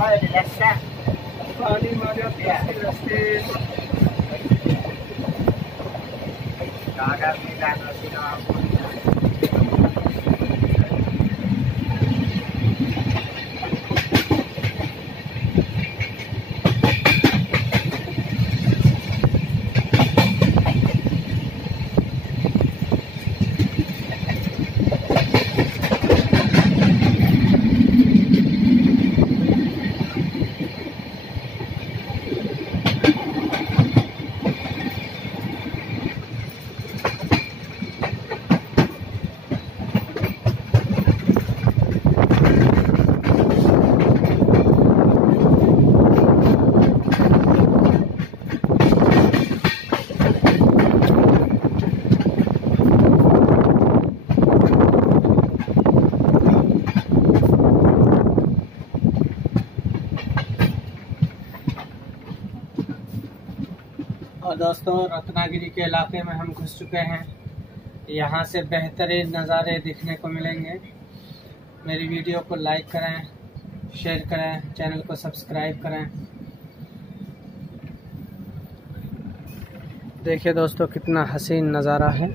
पानी मारे रस्ते और दोस्तों रत्नागिरी के इलाके में हम घुस चुके हैं। यहाँ से बेहतरीन नज़ारे देखने को मिलेंगे। मेरी वीडियो को लाइक करें, शेयर करें, चैनल को सब्सक्राइब करें। देखिए दोस्तों कितना हसीन नज़ारा है।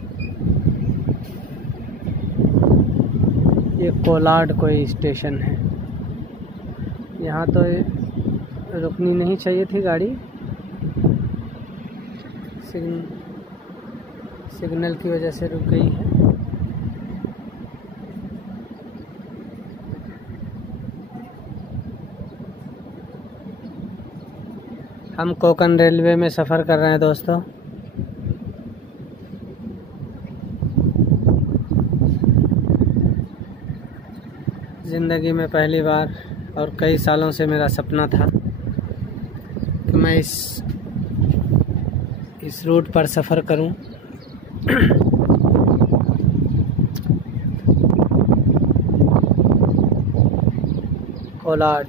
ये कोलाड कोई स्टेशन है। यहाँ तो रुकनी नहीं चाहिए थी गाड़ी, सिग्नल की वजह से रुक गई है। हम कोंकण रेलवे में सफ़र कर रहे हैं दोस्तों। ज़िंदगी में पहली बार और कई सालों से मेरा सपना था कि मैं इस रूट पर सफ़र करूं। कोलाड